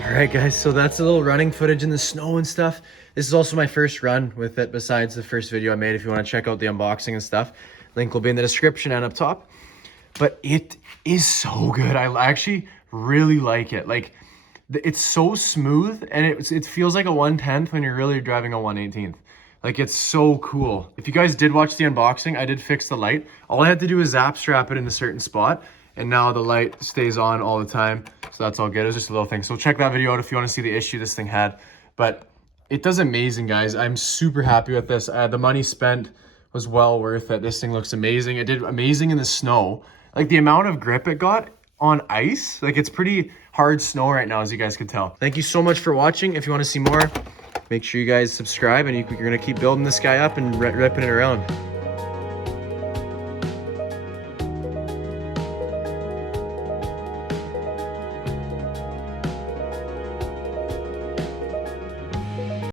All right, guys, so that's a little running footage in the snow and stuff. This is also my first run with it besides the first video I made. If you want to check out the unboxing and stuff, link will be in the description and up top. But it is so good. I actually really like it. Like, it's so smooth, and it feels like a 1/10 when you're really driving a 1/18. Like, it's so cool. If you guys did watch the unboxing, I did fix the light. All I had to do is zap strap it in a certain spot, and now the light stays on all the time. So that's all good. It was just a little thing. So check that video out if you want to see the issue this thing had. But it does amazing, guys. I'm super happy with this. The money spent was well worth it. This thing looks amazing. It did amazing in the snow. Like, the amount of grip it got on ice, like, it's pretty hard snow right now, as you guys can tell. Thank you so much for watching. If you want to see more, make sure you guys subscribe, and you're going to keep building this guy up and ripping it around.